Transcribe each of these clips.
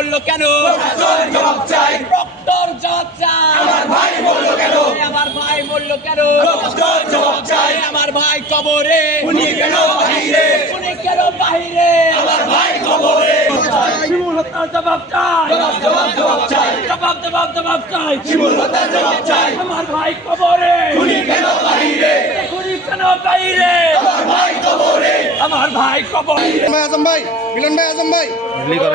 মরল কেন? জবাব চাই। প্রক্টর জবাব চাই। আমার ভাই মরল কেন? আমার ভাই মরল কেন? প্রক্টর জবাব চাই। আমার ভাই কবরে, উনি কেন বাহিরে? উনি কেন বাহিরে? আমার ভাই কবরে। শিমুল হত্যার জবাব চাই। জবাব চাই। জবাব চাই। শিমুল হত্যার জবাব চাই। আমার ভাই কবরে, উনি কেন বাহিরে? উনি কেন বাহিরে? আমার ভাই কবরে। আমার ভাই কবরে। আজম ভাই, মিলন ভাই, আজম ভাই, মিলন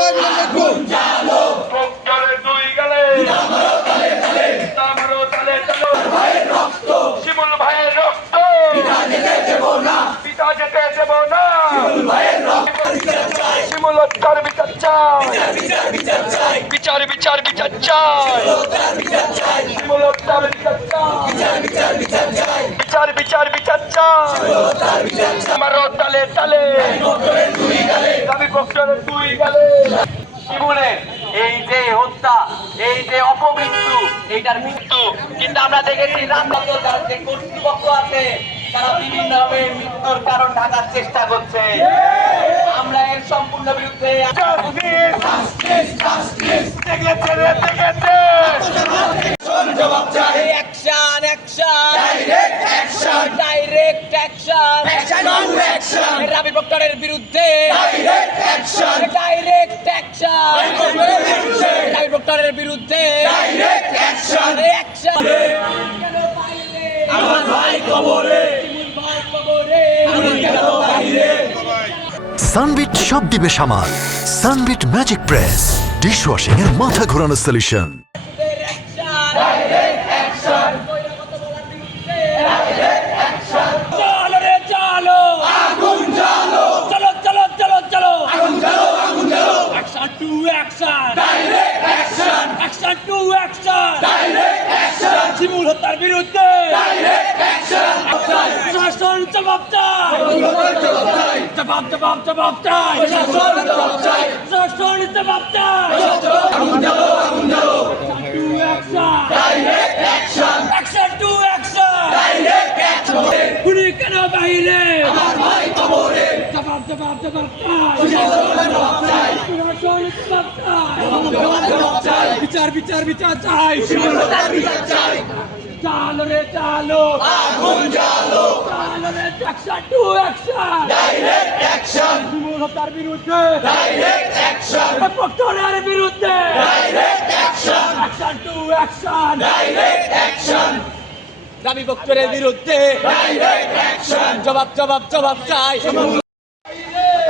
ভাই, একটু জালো প্রক্টরের দুই গালে আমারও তালে তালে তামারও তালে তালে ভাইয়ের রক্ত শিমুল ভাইয়ের রক্ত পিতা যেতে দেব না। পিতা যেতে দেব না। শিমুল ভাইয়ের রক্ত বিচার চাই। শিমুল হত্যার বিচার চাই। বিচার বিচার চাই। বিচার বিচার বিচার চাই। হত্যার বিচার চাই। শিমুল হত্যার বিচার চাই। বিচার বিচার চাই। বিচার বিচার বিচার চাই। হত্যার বিচার চাই। আমারও তালে তালে প্রক্টরের দুই গালে দাবি প্রক্টরের দুই গালে শিমুলের এই যে হত্যা, এই যে অপমৃত্যু, এইটার মৃত্যু কিন্তু আমরা দেখেছি রাজনগর যারা যে কর্তৃপক্ষ আছে তারা বিভিন্নভাবে মৃত্যুর কারণ ঢাকার চেষ্টা করছে। আমরা এর সম্পূর্ণ বিরুদ্ধে জবাব চাই। Action action direct action. Direct action action to action. রাবি প্রক্টরের বিরুদ্ধে ডাইরেক্ট অ্যাকশন। ডাইরেক্ট অ্যাকশন রাবি প্রক্টরের বিরুদ্ধে ডাইরেক্ট অ্যাকশন। অ্যাকশন আমার ভাই কবরে। ভাই কবরে উনি কেন বাহিরে? সানবিট সব দিবে সামাল। সানবিট ম্যাজিক প্রেস ডিশওয়াশিং এর মাথা ঘোরানো সলিউশন। Direct action. চলো রে চলো আগুন জ্বালো। চলো চলো চলো চলো আগুন জ্বালো। আগুন জ্বালো। Action to action direct action. Action to action direct action. Shimul হত্যার বিরুদ্ধে ডাইরেক্ট অ্যাকশন। প্রশাসন জবাব চাই জবাব চাই। জবাব জবাব জবাব চাই প্রশাসন জবাব চাই। প্রশাসন জবাব চাই আগুন জ্বালো। আগুন জ্বালো। To action direct action. Action to action direct action. গুলি কেন বাহিরে আমার ভাই কবরে। জবাব জবাব জবাব চাই প্রশাসন জবাব চাই। প্রশাসন জবাব চাই জবাব চাই। বিচার বিচার বিচার চাই হত্যার বিচার চাই। চালো রে চালো আগুন জ্বালো। চালো রে action to action direct action. Shimul হত্যার বিরুদ্ধে ডাইরেক্ট অ্যাকশন। প্রক্টরের বিরুদ্ধে direct action. Action to action direct action. দাবি প্রক্টরের বিরুদ্ধে ডাইরেক্ট অ্যাকশন। জবাব জবাব জবাব চাই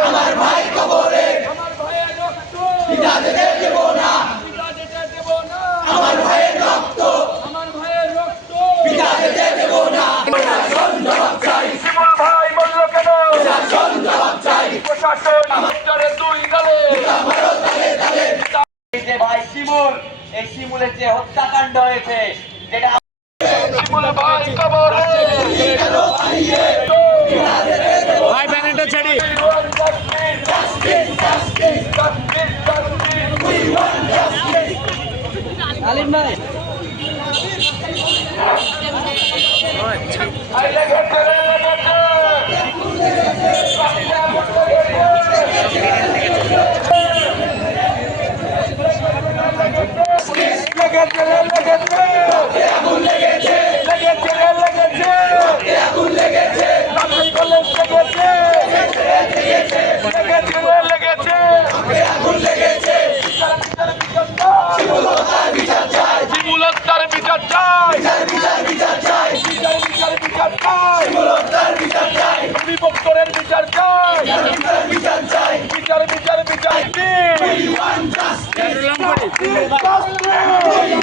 আমার ভাই কবরে। আমার ভাইয়ের রক্ত পিতা যেতে দেব না। পিতা যেতে দেব না আমার ভাইয়ের রক্ত আমার ভাইয়ের রক্ত পিতা যেতে দেব না। প্রশাসন জবাব চাই। শিমুল ভাই বলল কেন? প্রশাসন জবাব চাই। প্রশাসন প্রক্টরের দুই গালে আমারও তালে তালে এই যে ভাই শিমুল, এই শিমুলের যে হত্যাকাণ্ড হয়েছে যেটা শিমুল ভাই কবরে। কেন বাহিরে? ভাই ব্যানারটা ছেড়ি আলিম ভাই আগুন লেগেছে। আগুন লেগেছে। আগুন লেগেছে। শিমুল হত্যার বিচার চাই। শিমুল হত্যার বিচার চাই। বিচার বিচার চাই। বিচার চাই। শিমুল হত্যার বিচার চাই। বিপক্ষের বিচার চাই। বিচার চাই। বিচার বিচার বিচার We want justice. We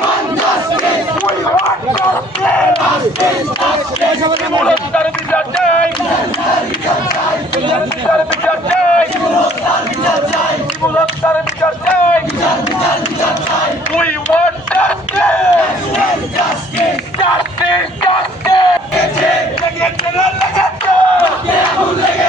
want justice. শিমুল হত্যার বিচার চাই। বিচার বিচার চাই। শিমুল হত্যার বিচার চাই। We want justice. Justice. Justice, justice. লেগেছে রে, লেগেছে। আগুন লেগেছে।